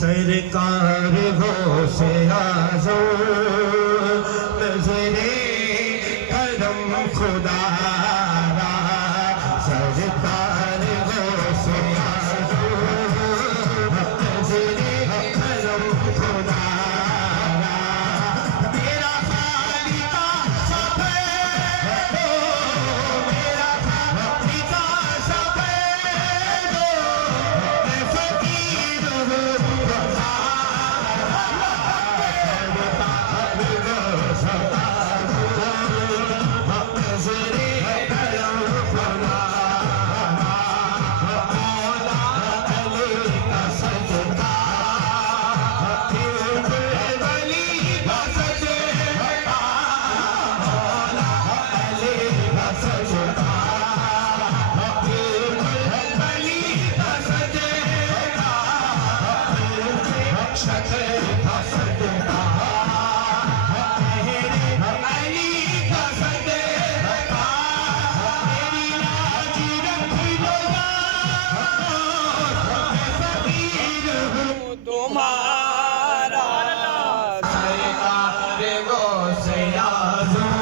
सरकार हो से आज़म नज़रे करम खुदा रा सरकार हो से आज़म नज़रे करम खुदा रा मेरा खालिका सफे दो मेरा खालिका सफे दो मैं फकीर हूँ तुम्हारा सरकार वो से आज़म